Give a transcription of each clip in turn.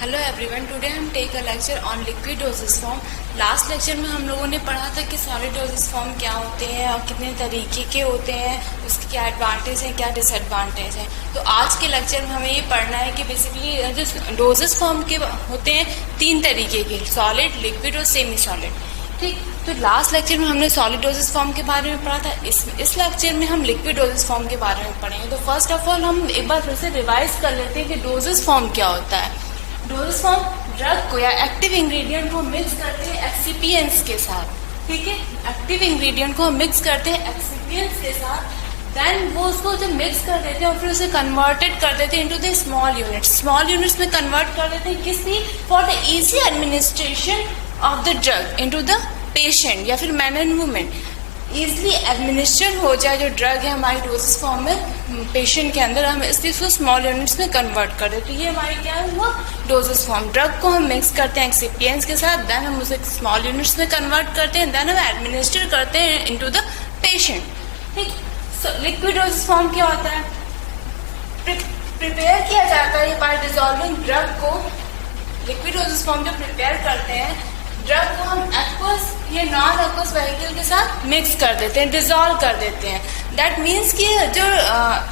Hello everyone, today हम take a lecture on liquid dosage form. Last lecture में हम लोगों ने पढ़ा था कि सॉलिड डोसेज फॉर्म क्या होते हैं और कितने तरीके के होते हैं, उसके क्या एडवांटेज हैं, क्या डिसएडवांटेज हैं। तो आज के लेक्चर में हमें ये पढ़ना है कि बेसिकली जो डोसेज फॉर्म के होते हैं तीन तरीके के, सॉलिड, लिक्विड और सेमी सॉलिड। ठीक, तो लास्ट लेक्चर में हमने सॉलिड डोसेज फॉर्म के बारे में पढ़ा था। इस लेक्चर में हम लिक्विड डोसेज फॉर्म के बारे में पढ़ेंगे। तो फर्स्ट ऑफ ऑल हम एक बार फिर से रिवाइज कर लेते हैं कि डोसेज फॉर्म क्या होता है। डोसेज फॉर्म ड्रग को या एक्टिव इंग्रेडिएंट को मिक्स करते हैं एक्सिपिएंट्स के साथ। ठीक है, एक्टिव इंग्रेडिएंट को मिक्स करते हैं एक्सिपिएंट्स के साथ, देन वो उसको जब मिक्स कर देते हैं और फिर उसे कन्वर्टेड कर देते हैं into the small units. Small units में कन्वर्ट कर देते हैं किसकी, for the easy administration of the drug into the patient, या फिर man and women easily administer हो जाए जो ड्रग है हमारी डोसेज फॉर्म में पेशेंट के अंदर, हम इसलिए उसको स्मॉल यूनिट्स में कन्वर्ट कर देते हैं। तो ये हमारी क्या हुआ, डोसेज फॉर्म। ड्रग को हम मिक्स करते हैं एक्सिपिएंट्स के साथ, देन हम उसे स्मॉल यूनिट्स में कन्वर्ट करते हैं, देन हम एडमिनिस्टर करते हैं इनटू द पेशेंट। ठीक, लिक्विड डोसेज फॉर्म क्या होता है, प्रिपेयर किया जाता है बाय डिसॉल्विंग ड्रग को। लिक्विड डोसेज फॉर्म जो प्रिपेयर करते हैं ड्रग को हम एक्वस या नॉन एक्वस वेहिकल के साथ मिक्स कर देते हैं, डिसॉल्व कर देते हैं। दैट मीन्स कि जो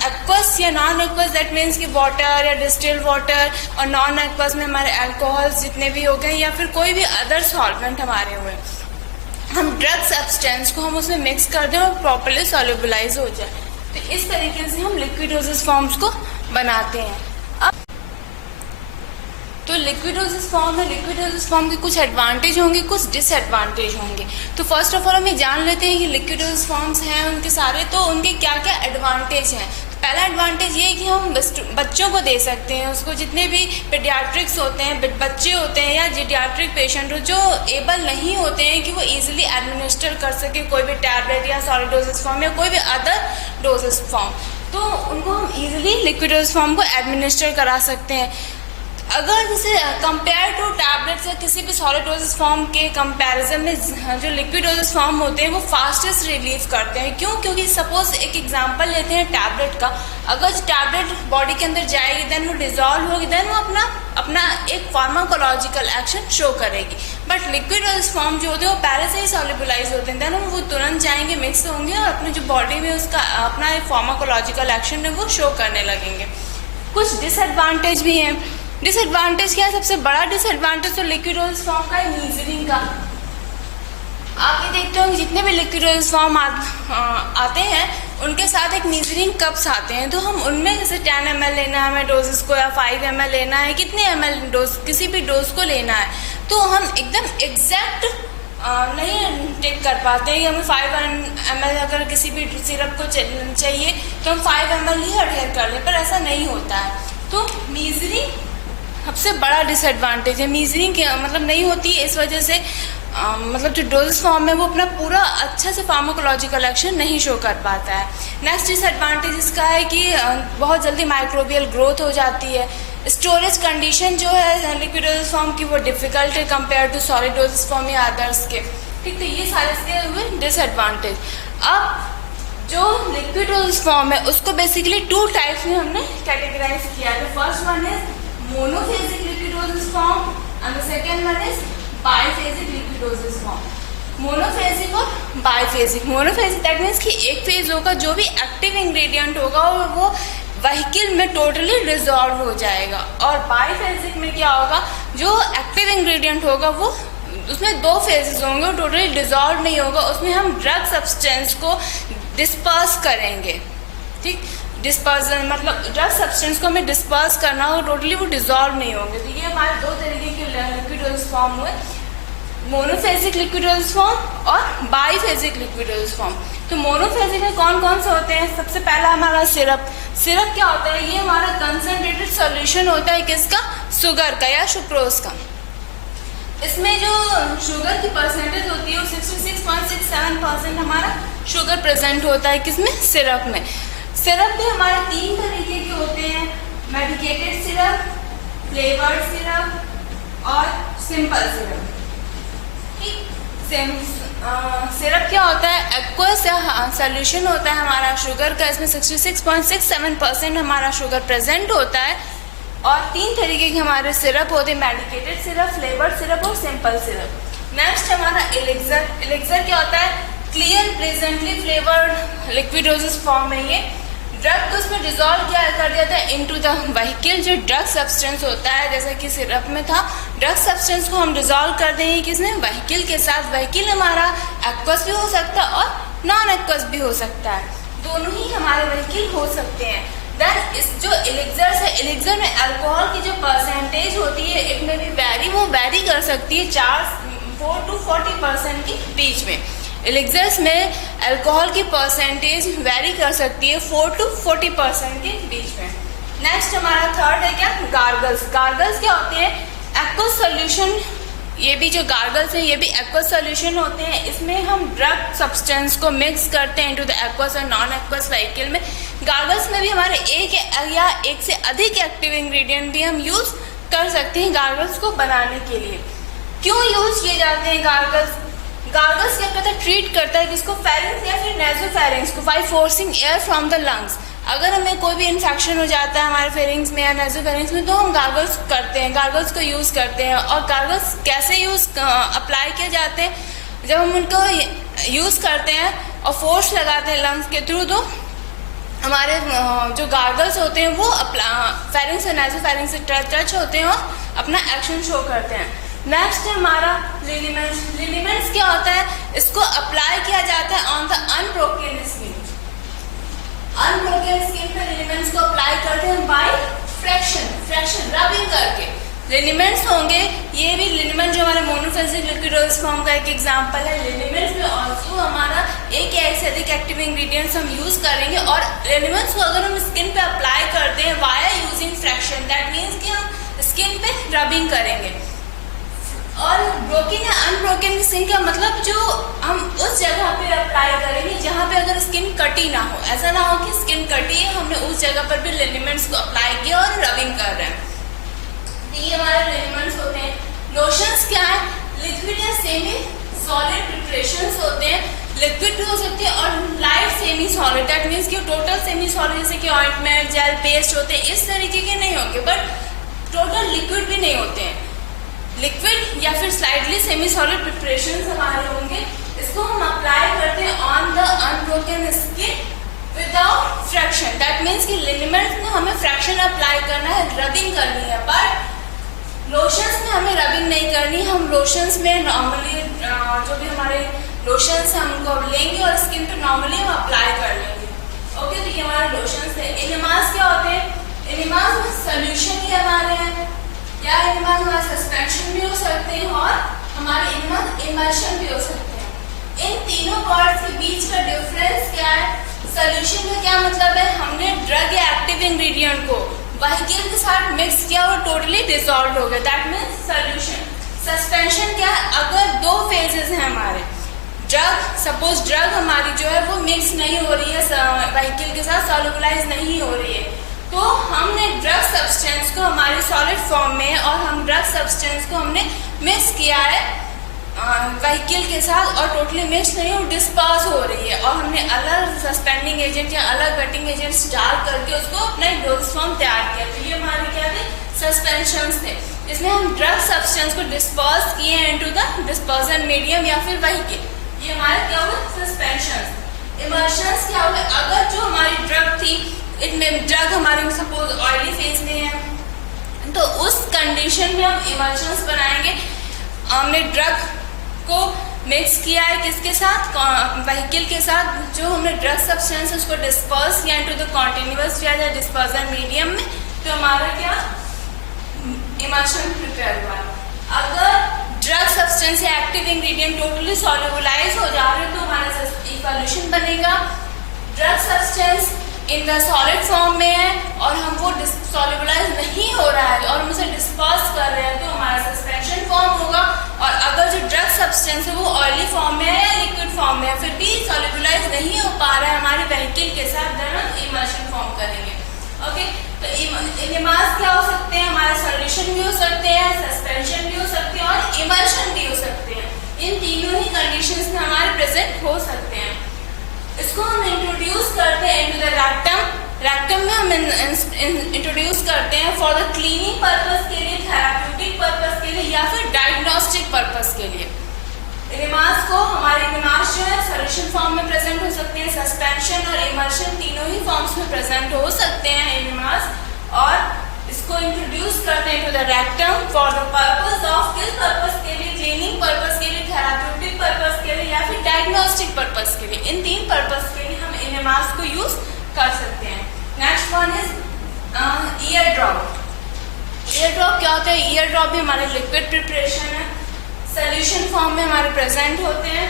एक्वस या नॉन एक्वस, दैट मीन्स कि वाटर या डिस्टिल्ड वाटर, और नॉन एक्वस में हमारे अल्कोहल्स जितने भी हो गए या फिर कोई भी अदर सॉल्वेंट हमारे हुए, हम ड्रग सब्सटेंस को हम उसमें मिक्स कर दें और प्रॉपरली सॉल्युबलाइज हो जाए। तो इस तरीके से हम लिक्विड डोसेज फॉर्म्स को बनाते हैं। तो लिक्विड डोसेज फॉर्म है, लिक्विड डोसेज फॉर्म के कुछ एडवांटेज होंगे, कुछ डिसएडवांटेज होंगे। तो फर्स्ट ऑफ ऑल हम ये जान लेते हैं कि लिक्विड डोसेज फॉर्म्स हैं उनके सारे, तो उनके क्या क्या एडवांटेज हैं। तो पहला एडवांटेज ये है कि हम बच्चों को दे सकते हैं उसको, जितने भी पेडियाट्रिक्स होते हैं, बच्चे होते हैं या जीडियाट्रिक पेशेंट हो जो एबल नहीं होते हैं कि वो ईजिली एडमिनिस्टर कर सके कोई भी टैबलेट या सॉलिड डोसेज फॉर्म या कोई भी अदर डोसेज फॉर्म, तो उनको हम ईजिली लिक्विड डोसेज फॉर्म को एडमिनिस्टर करा सकते हैं। अगर जैसे कंपेयर टू टैबलेट्स या किसी भी सॉलिड डोसेज फॉर्म के कंपैरिजन में जो लिक्विड डोसेज फॉर्म होते हैं वो फास्टेस्ट रिलीव करते हैं। क्यों? क्योंकि सपोज एक एग्जांपल लेते हैं टैबलेट का, अगर टैबलेट बॉडी के अंदर जाएगी देन वो डिजॉल्व होगी, देन वो अपना एक फार्माकोलॉजिकल एक्शन शो करेगी। बट लिक्विड डोसेज फॉर्म जो होते हैं वो पहले से ही सॉल्युबलाइज होते हैं, देन वो तुरंत जाएंगे, मिक्स होंगे और अपने जो बॉडी में उसका अपना एक फार्माकोलॉजिकल एक्शन है वो शो करने लगेंगे। कुछ डिसएडवांटेज भी हैं। डिसएडवांटेज क्या है, सबसे बड़ा डिसएडवांटेज तो लिक्विड डोसेज फॉर्म का है मीजरिंग का। आप ये देखते हो जितने भी लिक्विड डोसेज फॉर्म आते हैं उनके साथ एक मीजरिंग कप्स आते हैं, तो हम उनमें जैसे 10 ml लेना है हमें डोजेस को या 5 ml लेना है, कितने ml डोज किसी भी डोज को लेना है, तो हम एकदम एग्जैक्ट नहीं टेक कर पाते हैं कि हमें 5 ml अगर किसी भी सिरप को चाहिए तो हम 5 ml ही अडहेयर कर लें, पर ऐसा नहीं होता है। तो मीजरिंग सबसे बड़ा डिसएडवांटेज है। मीजरिंग मतलब नहीं होती है, इस वजह से मतलब जो डोजेज फॉर्म है वो अपना पूरा अच्छा से फार्माकोलॉजिकल एक्शन नहीं शो कर पाता है। नेक्स्ट डिसएडवांटेज इसका है कि बहुत जल्दी माइक्रोबियल ग्रोथ हो जाती है। स्टोरेज कंडीशन जो है लिक्विड डोजेज फॉर्म की वो डिफिकल्ट है compare to solid dosage form या अदर्स के। ठीक, तो ये सारे इसके हुए डिसएडवांटेज। अब जो लिक्विड डोजेज फॉर्म है उसको बेसिकली 2 टाइप्स में हमने कैटेगराइज किया है। First one is monophasic liquid dosage form and the second one is biphasic liquid dosage form. Monophasic और बाइफेजिक। मोनोफेजिक दैट मीन्स कि एक फेज होगा, जो भी एक्टिव इंग्रेडिएंट होगा वो व्हीकल में टोटली डिसॉल्व हो जाएगा, और बाइफेजिक में क्या होगा, जो एक्टिव इंग्रेडिएंट होगा वो उसमें 2 फेजेस होंगे, वो टोटली डिसॉल्व नहीं होगा, उसमें हम ड्रग सब्सटेंस को डिस्पर्स करेंगे। ठीक, डिस्पर्सन मतलब ड्रग सब्सटेंस को हमें डिस्पर्स करना हो, टोटली वो डिसॉल्व नहीं होंगे। तो ये हमारे 2 तरीके के लिक्विड डोसेज फॉर्म हुए, मोनोफेजिक लिक्विड डोसेज फॉर्म और बाइफेजिक लिक्विड डोसेज फॉर्म। तो मोनोफेजिक में कौन कौन से होते हैं, सबसे पहला हमारा सिरप। सिरप क्या होता है, ये हमारा कंसंट्रेटेड सॉल्यूशन होता है किसका, शुगर का या सुक्रोज का। इसमें जो शुगर की परसेंटेज होती है वो 66.67% हमारा शुगर प्रेजेंट होता है किसमें, सिरप में। सिरप भी हमारे 3 तरीके के होते हैं, मेडिकेटेड सिरप, फ्लेवर्ड सिरप और सिंपल सिरप। ठीक, सिरप क्या होता है, एक्वस सॉल्यूशन होता है हमारा शुगर का, इसमें 66.67% हमारा शुगर प्रेजेंट होता है। और 3 तरीके के हमारे सिरप होते हैं, मेडिकेटेड सिरप, फ्लेवर्ड सिरप और सिंपल सिरप। नेक्स्ट हमारा एलिक्सर। एलिक्सर क्या होता है? Clear presently flavoured liquid dosage form में ये ड्रग को उसमें डिजोल्व किया कर दिया था इनटू द व्हीकल। जो ड्रग सब्सटेंस होता है जैसा कि सिरप में था, ड्रग सब्सटेंस को हम डिजोल्व कर देंगे किसने? व्हीकल के साथ। व्हीकल हमारा एक्वस भी हो सकता है और नॉन एक्वस भी हो सकता है, दोनों ही हमारे व्हीकल हो सकते हैं। देन इस जो एलिक्सर है, एलिक्सर में अल्कोहल की जो परसेंटेज होती है इट में भी वो वेरी कर सकती है 4 to 40% के बीच में। एलिक्सर्स में अल्कोहल की परसेंटेज वेरी कर सकती है 4 to 40% के बीच में। नेक्स्ट हमारा थर्ड है क्या? गार्गल्स। गार्गल्स क्या होते हैं? Aqueous solution. ये भी जो गार्गल्स हैं ये भी एक्वस सॉल्यूशन होते हैं। इसमें हम ड्रग सब्सटेंस को मिक्स करते हैं इनटू द एक्वस और नॉन एक्वस व्हीकल में। गार्गल्स में भी हमारे एक से अधिक एक्टिव इंग्रेडिएंट भी हम यूज कर सकते हैं गार्गल्स को बनाने के लिए। क्यों यूज किए जाते हैं गार्गल्स? गार्गल्स क्या करता है? ट्रीट करता है किसको? फेरिंग्स या फिर नेजोफेरिंग्स को, by forcing air from the lungs. अगर हमें कोई भी इन्फेक्शन हो जाता है हमारे फेरिंग्स में या नेजोफेरिंग्स में तो हम गार्गल्स करते हैं, गार्गल्स को यूज करते हैं। और गार्गल्स कैसे यूज अप्लाई किए जाते हैं? जब हम उनको यूज करते हैं और फोर्स लगाते हैं लंग्स के थ्रू तो हमारे जो गार्गल्स होते हैं वो फेरिंग्स और नेजोफेरिंग्स से टच होते हैं और अपना एक्शन शो करते हैं। नेक्स्ट है हमारा लिनीमेंट्स। लिनीमेंट्स क्या होता है? इसको अप्लाई किया जाता है on the unbroken skin. Unbroken skin पे लिनीमेंट्स को अप्लाई करते हैं बाय फ्रैक्शन रबिंग करके। लिनीमेंट्स होंगे, ये भी लिनीमेंट जो हमारे मोनोफेजिक लिक्विड डोजेस फॉर्म का एक एग्जांपल है। लिनीमेंट्स में ऑल्सो हमारा एक या एक से अधिक एक्टिव इंग्रेडिएंट्स हम यूज करेंगे और लिनीमेंट्स को अगर हम स्किन पे अप्लाई करते हैं via using fraction, that means कि हम स्किन पे रबिंग करेंगे। और ब्रोकन या अनब्रोकन स्किन का मतलब जो हम उस जगह पे अप्लाई करेंगे जहाँ पे अगर स्किन कटी ना हो। ऐसा ना हो कि स्किन कटी है, हमने उस जगह पर भी लिनीमेंट्स को अप्लाई किया और रबिंग कर रहे हैं। ये हमारे लिनीमेंट्स होते हैं। लोशंस क्या है? लिक्विड या सेमी सॉलिड प्रिपरेशंस होते हैं। लिक्विड भी हो सकती है और light semi solid, that means कि टोटल सेमी सॉलिड जैसे कि ऑइंटमेंट, जेल, पेस्ट होते हैं, इस तरीके के नहीं होंगे, बट टोटल लिक्विड भी नहीं होते हैं। लिक्विड या फिर स्लाइडली सेमी सॉलिड प्रिपरेशंस हमारे होंगे। इसको हम अप्लाई करते हैं on the unbroken skin without fraction, that means कि लिनीमेंट्स में हमें फ्रैक्शन अप्लाई करना है, रबिंग करनी है, बट लोशंस में हमें रबिंग नहीं करनी। हम लोशंस में नॉर्मली जो भी हमारे लोशंस हैं उनको लेंगे और स्किन पे नॉर्मली हम अप्लाई कर लेंगे। ओके, तो ये हमारे लोशंस है। एनिमास क्या होते हैं? एनिमास में सोल्यूशन ही हमारे हैं, या एनिमास हमारे सस्पेंशन भी हो सकते हैं और हमारे एनिमास इमल्शन भी हो सकते हैं। इन तीनों पार्ट्स के बीच का डिफरेंस क्या है? सोल्यूशन का क्या मतलब है? हमने ड्रग या एक्टिव इंग्रेडिएंट को व्हीकल के साथ मिक्स किया और टोटली डिसॉल्व हो गया, दैट मीन्स सोल्यूशन। सस्पेंशन क्या है? अगर 2 फेजेस हैं हमारे, सपोज ड्रग हमारी जो है वो मिक्स नहीं हो रही है व्हीकल के साथ, सॉल्युबलाइज नहीं हो रही है, तो हमने ड्रग सब्सटेंस को हमारे सॉलिड फॉर्म में और हम ड्रग सब्सटेंस को हमने मिक्स किया है व्हीकल के साथ और टोटली मिक्स नहीं हो, डिस्पर्स हो रही है और हमने अलग सस्पेंडिंग एजेंट या अलग वेटिंग एजेंट्स डाल करके उसको अपना डोज फॉर्म तैयार किया। तो ये हमारे क्या थे? सस्पेंशंस थे। इसमें हम ड्रग सब्सटेंस को डिस्पर्स किए इनटू द डिस्पर्सन मीडियम या फिर व्हीकल। ये हमारे क्या हुए? सस्पेंशंस। इमल्शंस क्या हुए? अगर जो हमारी ड्रग थी इनमें ड्रग हमारी सपोज ऑयली फेज में है तो उस कंडीशन में हम इमल्शंस बनाएंगे। हमने ड्रग को मिक्स किया है किसके साथ? व्हीकल के साथ। जो हमने ड्रग सब्सटेंस उसको डिस्पर्स किया इनटू द कॉन्टिन्यूअस फेज या डिस्पर्सन मीडियम में, तो हमारा क्या इमल्शन प्रिपेयर हुआ। अगर ड्रग सब्सटेंस या एक्टिव इंग्रेडिएंट टोटली सॉल्युबलाइज हो जा रहे हैं तो हमारा सॉल्यूशन बनेगा। Drug substance in the solid form में है और हम वो सॉल्युबलाइज नहीं हो रहा है और हम उसे डिस्पर्स कर रहे हैं तो हमारा सस्पेंशन फॉर्म होगा। और अगर जो ड्रग सब्सटेंस है वो ऑयली फॉर्म में है या लिक्विड फॉर्म में है फिर भी सॉल्युबलाइज नहीं हो पा रहा है हमारे व्हीकल के साथ, देन हम इमल्शन फॉर्म करेंगे। ओके, तो एनिमास क्या हो सकते हैं? हमारे सॉल्यूशन भी हो सकते हैं, सस्पेंशन भी हो सकते हैं और इमल्शन भी हो सकते हैं। इन तीनों ही कंडीशंस में हमारे प्रेजेंट हो सकते हैं। इसको हम इंट्रोड्यूस करते हैं इनटू द रेक्टम। रेक्टम में हम इंट्रोड्यूस करते हैं फॉर द क्लीनिंग पर्पस के लिए, थेराप्यूटिक पर्पस के लिए या फिर डायग्नोस्टिक पर्पस के लिए। एनिमास को हमारे एनिमास जो है सॉल्यूशन फॉर्म में प्रेजेंट हो सकते हैं, सस्पेंशन और इमर्शन तीनों ही फॉर्म्स में प्रेजेंट हो सकते हैं एनिमास, और इसको इंट्रोड्यूस करते हैं to the rectum for the purpose of, किस पर्पस के लिए, क्लीनिंग पर्पस के लिए, थेराप्यूटिक पर्पस के लिए या फिर डायग्नोस्टिक पर्पस के लिए। इन तीन पर्पस के लिए हम एनिमास को यूज कर सकते हैं। Next one is year drop. Year drop क्या होता है? ईयर ड्रॉप भी हमारे लिक्विड प्रिपरेशन है, सोल्यूशन फॉर्म में हमारे प्रेजेंट होते हैं।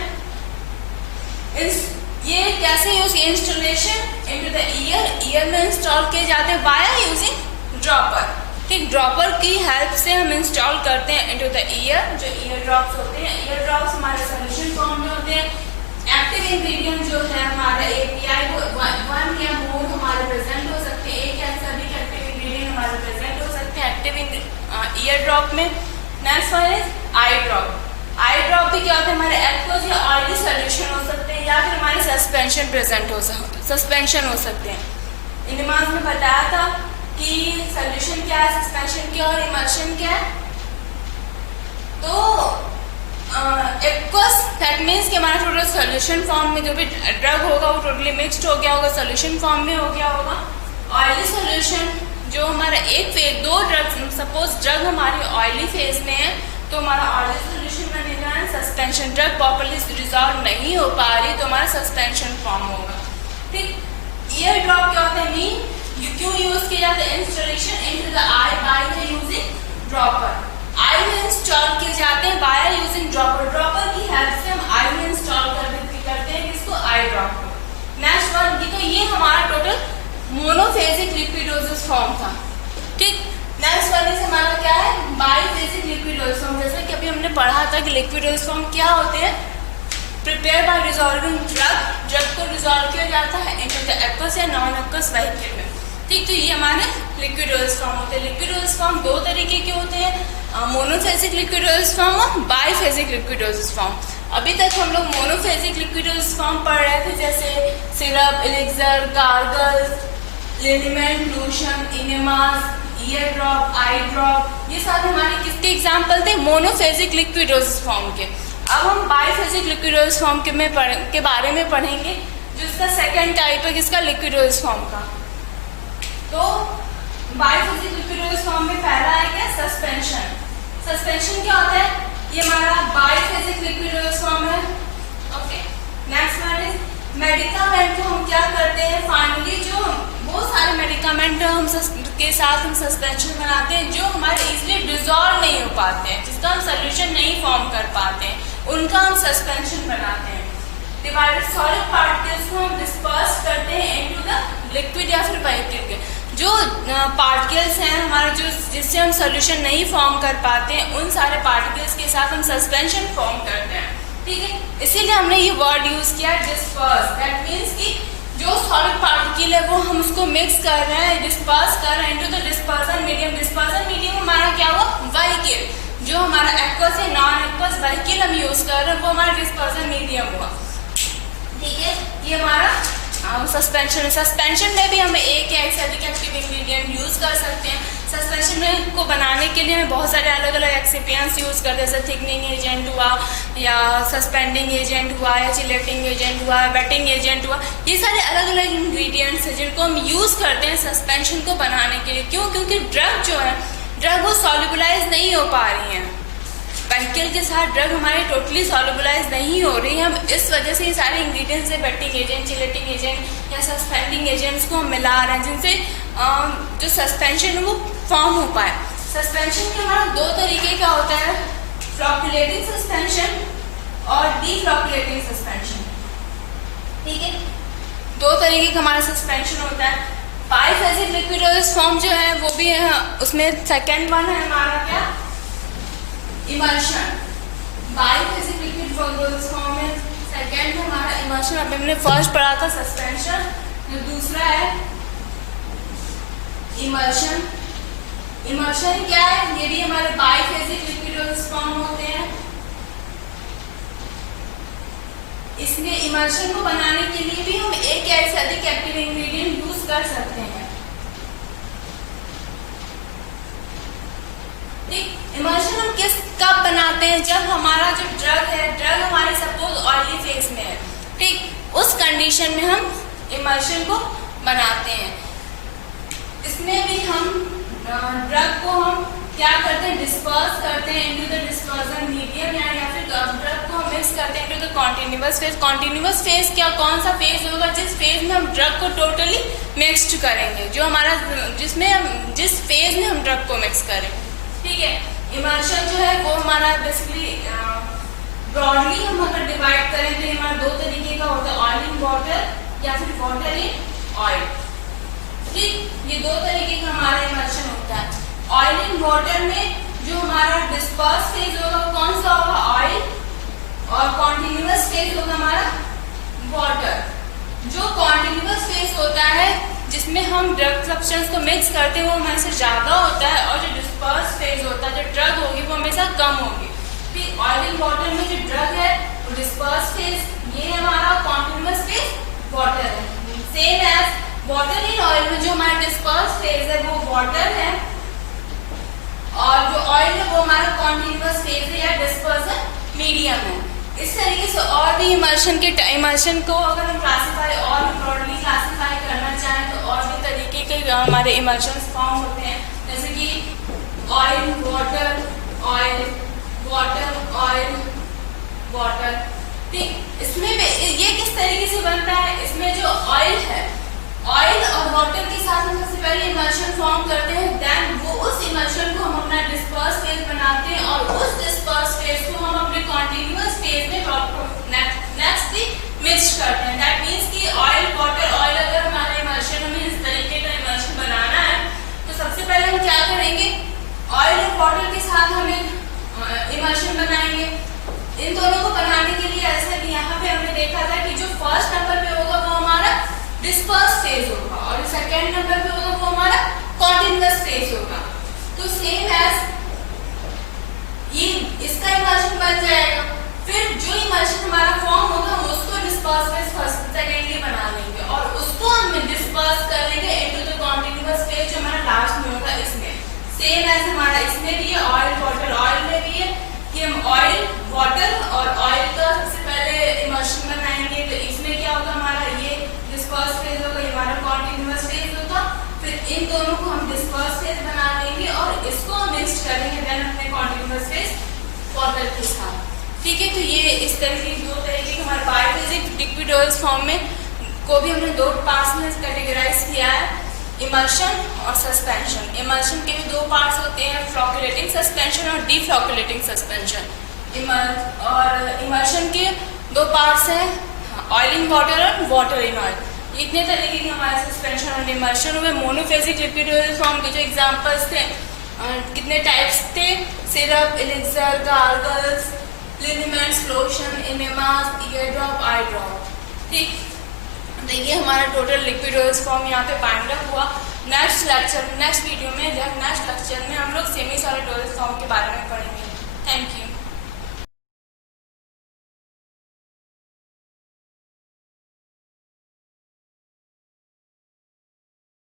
ये कैसे use, installation into the year, year में इंस्टॉल किए जाते हैं बाय यूजिंग ड्रॉपर। ठीक, ड्रॉपर की हेल्प से हम इंस्टॉल करते हैं इनटू द ईयर, जो ईयर ड्रॉप्स होते हैं। ईयर ड्रॉप्स हमारे सोल्यूशन फॉर्म में होते हैं। एक्टिव इंग्रेडिएंट जो है हमारा एपीआई वो 1 या मोर हमारे प्रेजेंट हो सकते हैं, एक या सभी एक्टिव इंग्रेडिएंट हमारे प्रेजेंट हो सकते हैं एक्टिव ईयर ड्रॉप में। Next one is I drop. Eye drop भी क्या होता है? हमारे एक्वस या ऑयली सोल्यूशन हो सकते हैं या फिर हमारे सस्पेंशन प्रेजेंट हो सकते हैं। एनिमास में बताया था कि सोल्यूशन क्या है, सस्पेंशन क्या और इमर्शन क्या है। तो एक्वस दैट मीन्स कि हमारा टोटल सोल्यूशन फॉर्म में जो भी ड्रग होगा वो टोटली मिक्स्ड हो गया होगा, सोल्यूशन फॉर्म में हो गया होगा। ऑयली सोल्यूशन जो हमारा एक फेज, दो ड्रग, सपोज ड्रग हमारी ऑयली फेज में है तो हमारा ऑयली सोल्यूशन बनेगा। सस्पेंशन ड्रग प्रॉपर्ली रिजॉल्व नहीं हो पा रही तो हमारा सस्पेंशन फॉर्म होगा। ठीक, ईयर ड्रॉप क्या होता है? मीन क्यों यूज किया जाता है? Installation into the eye by the using dropper. Eye में इंस्टॉल किए जाते हैं बाय यूजिंग ड्रॉपर। ड्रॉपर की हेल्प से हम आई में इंस्टॉल करते हैं किसको? आई ड्रॉप को। नेक्स्ट वन की, तो ये हमारा टोटल मोनोफेजिक लिक्विडोसिस फॉर्म था। ठीक, नेक्स्ट वन इज हमारा क्या है? बाइफेजिक लिक्विडोसिस फॉर्म। जैसे कि अभी हमने पढ़ा था कि लिक्विडोसिस फॉर्म क्या होते हैं? प्रिपेयर बाय डिसॉल्विंग ड्रग को डिसॉल्व किया जाता है इनटू द एक्वस या नॉन एक्वस वेहिकल में। ठीक, तो ये हमारे लिक्विडोसिस फॉर्म होते हैं। लिक्विडोसिस फॉर्म दो तरीके के होते हैं, मोनोफेजिक लिक्विडोसिस फॉर्म और बाइफेजिक लिक्विडोसिस फॉर्म। अभी तक हम लोग मोनोफेजिक लिक्विडोसिस फॉर्म पढ़ रहे थे, जैसे syrup, elixir, gargles, liniment, lotion, enemas, ear drop, eye drop, ये सारे हमारे किसके एग्जाम्पल थे? मोनोफेजिक लिक्विडोसिस फॉर्म के। अब हम बाइफेजिक लिक्विडोसिस फॉर्म के बारे में पढ़ेंगे, जिसका सेकंड टाइप है किसका? लिक्विडोसिस फॉर्म का। तो बाइफेजिक लिक्विडोसिस फॉर्म में पहला है क्या? सस्पेंशन। सस्पेंशन क्या होता है? ये हमारा बाइफेजिक लिक्विडोसिस फॉर्म है। Okay, next one is medicament को हम क्या करते हैं? फाइनली जो बहुत सारे मेडिकामेंट के साथ हम सस्पेंशन बनाते हैं जो हमारे इजीली डिसॉल्व नहीं हो पाते हैं, जिसका हम सोल्यूशन नहीं फॉर्म कर पाते हैं, उनका हम सस्पेंशन बनाते हैं। डिवाइडेड सॉलिड पार्टिकल्स को हम डिस्पर्स करते हैं इनटू द लिक्विड या फिर वेहिकल के। जो पार्टिकल्स हैं हमारे, जो जिससे हम सोल्यूशन नहीं फॉर्म कर पाते हैं, उन सारे पार्टिकल्स के साथ हम सस्पेंशन फॉर्म करते हैं। ठीक है, इसीलिए हमने ये वर्ड यूज किया डिस्पर्स। दैट मीन्स कि जो सॉलिड पार्टिकल है वो हम उसको मिक्स कर रहे हैं, डिस्पर्स कर रहे हैं into the dispersion medium. Dispersion medium हमारा क्या हुआ? वेहिकल। जो हमारा एक्वस या नॉन एक्वस वेहिकल हम यूज कर रहे हैं वो हमारा डिस्पर्सन मीडियम हुआ। ठीक है, ये हमारा सस्पेंशन है। सस्पेंशन में भी हम एक या एक से अधिक एक्टिव इंग्रेडिएंट यूज कर सकते हैं। सस्पेंशन को बनाने के लिए हमें बहुत सारे अलग अलग एक्सिपिएंट्स यूज करते हैं, जैसे थिकनिंग एजेंट हुआ या सस्पेंडिंग एजेंट हुआ या चिलेटिंग एजेंट हुआ, वेटिंग एजेंट हुआ। ये सारे अलग अलग इंग्रेडिएंट्स हैं जिनको हम यूज करते हैं सस्पेंशन को बनाने के लिए। क्यों? क्योंकि ड्रग जो है, ड्रग वो सॉल्युबलाइज नहीं हो पा रही है। वेहिकल के साथ ड्रग हमारी टोटली सॉल्युबलाइज नहीं हो रही है। हम इस वजह से ये सारे इंग्रेडिएंट्स है, वेटिंग एजेंट, चिलेटिंग एजेंट या सस्पेंडिंग एजेंट्स को हम मिला रहे हैं, जिनसे जो सस्पेंशन है वो फॉर्म हो पाए। सस्पेंशन के हमारा दो तरीके का होता है, फ्लॉकुलेटिंग सस्पेंशन और डीफ्लॉकुलेटिंग सस्पेंशन। ठीक है, दो तरीके का हमारा सस्पेंशन होता है। बाइफेजिक लिक्विडोसिस फॉर्म जो है वो भी है, उसमें सेकेंड वन है हमारा क्या? इमल्शन। बाइफेजिक लिक्विडोसिस फॉर्म में सेकेंड हमारा इमल्शन। अभी हमने फर्स्ट पढ़ा था सस्पेंशन, जो दूसरा है इमल्शन। इमल्शन क्या है? ये भी हमारे बाइफेजिक लिक्विडोसिस फॉर्म होते हैं। इसमें इमल्शन को बनाने के लिए भी हम एक या एक से अधिक एक्टिव इंग्रेडिएंट यूज कर सकते हैं। बनाते हैं जब हमारा जो ड्रग हमारे सपोज ऑयली फेस में है, ठीक, उस कंडीशन में हम इमल्शन को बनाते हैं। इसमें भी हम ड्रग को हम क्या करते हैं, डिस्पर्स करते हैं इनटू द डिस्पर्सन मीडियम, या फिर ड्रग को हम मिक्स करते हैं into the continuous phase. Continuous phase क्या, कौन सा फेज होगा जिस फेज में हम ड्रग को टोटली मिक्स्ड करेंगे, जो हमारा जिस फेज में हम ड्रग को मिक्स करें, ठीक है। इमल्शन जो है वो हमारा बेसिकली ब्रॉडली हम अगर डिवाइड करें तो हमारा दो तरीके का होता है, ऑयल इन वाटर या फिर वाटर इन ऑयल, ठीक। ये दो तरीके का हमारा इमल्शन होता है। ऑयल इन वाटर में जो हमारा डिस्पर्स फेज होगा कौन सा होगा, ऑयल, और कॉन्टिन्यूअस फेज होगा हमारा वाटर। जो कॉन्टिन्यूअस फेज होता है जिसमें हम ड्रग सब्सटेंस को मिक्स करते हैं वो हमेशा ज्यादा होता है, और जो डिस्पर्स फेज होता है, जो ड्रग होगी वो हमेशा कम होगी। फिर ऑयल इन वाटर में जो ड्रग है वो डिस्पर्स फेज, ये हमारा कॉन्टिन्यूअस फेज वाटर है। Same as water in oil में जो हमारा डिस्पर्स फेज है वो वाटर है, और जो ऑयल है वो हमारा कॉन्टिन्यूअस फेज है या डिस्पर्सन मीडियम है। इस तरीके से और भी इमल्शन को अगर हम क्लासीफाई और ब्रॉडली क्लासीफाई करना चाहें तो और भी तरीके के हमारे इमल्शन फॉर्म होते हैं, जैसे कि oil water, oil water, oil water, ठीक। इसमें ये किस तरीके से बनता है, इसमें जो ऑयल है, ऑयल और वाटर के साथ हम सबसे पहले इमल्शन फॉर्म करते हैं, देन वो उस इमल्शन को हम अपना डिस्पर्स फेज बनाते हैं, और उस डिस्पर्स फेज को हम अपने कॉन्टिन्यूअस फेज में नेक्स्ट मिक्स करते हैं। दैट मींस कि ऑयल वाटर ऑयल, अगर हमारे इमल्शन में इस तरीके का इमल्शन बनाना है तो सबसे पहले हम क्या करेंगे, ऑयल और वाटर के साथ हम एक इमल्शन बनाएंगे। इन दोनों को बनाने के लिए ऐसे भी यहाँ पे हमने देखा था कि जो फर्स्ट नंबर पे होगा वो हमारा डिस्पर्स फेज होगा, और सेकेंड नंबर पे होगा वो हमारा कॉन्टिन्यूअस फेज होगा। तो सेम एज ये इसका इमल्शन बन जाएगा, फिर जो इमल्शन हमारा फॉर्म होगा हम उसको डिस्पर्स फेज फर्स्ट सेकेंडली बना लेंगे, और उसको हम डिस्पर्स कर लेंगे इनटू द कॉन्टिन्यूअस फेज जो हमारा लास्ट में होगा। इसमें सेम एज हमारा इसमें भी है, ऑयल वाटर ऑयल में भी है कि हम ऑयल वाटर और ऑयल का सबसे पहले इमल्शन बनाएंगे, तो इसमें क्या होगा, हमारा ये डिस्पर्स फेज होगा, ये हमारा कॉन्टिन्यूअस फेज होगा, फिर इन दोनों को हम डिस्पर्स फेज बना लेंगे और इसको मिक्स करेंगे देन अपने कॉन्टिन्यूअस फेज वाटर के साथ, ठीक है। तो ये इस तरीके दो तरीके के हमारे बायोफिजिक्स लिक्विडोल्स फॉर्म में को भी हमने दो पार्ट्स में कैटेगराइज किया है, इमल्शन और सस्पेंशन। इमल्शन के भी दो पार्ट्स होते हैं, फ्लोकुलेटिंग सस्पेंशन और डीफ्लोकुलेटिंग सस्पेंशन। और इमल्शन के दो पार्ट्स हैं, ऑयल इन वाटर और वाटर इन ऑयल। इतने तरीके के हमारे सस्पेंशन और इमल्शन हुए। मोनोफेजिक लिक्विड फॉर्म के जो एग्जांपल्स थे, कितने टाइप्स थे, syrup, elixir, gargles, liniments, lotion, enemas, ear drop, eye drop, ठीक। तो ये हमारा टोटल लिक्विड फॉर्म यहाँ पे फाइंड अप हुआ। नेक्स्ट वीडियो में नेक्स्ट लेक्चर में हम लोग सेमी सॉलिड फॉर्म के बारे में पढ़ेंगे। Thank you.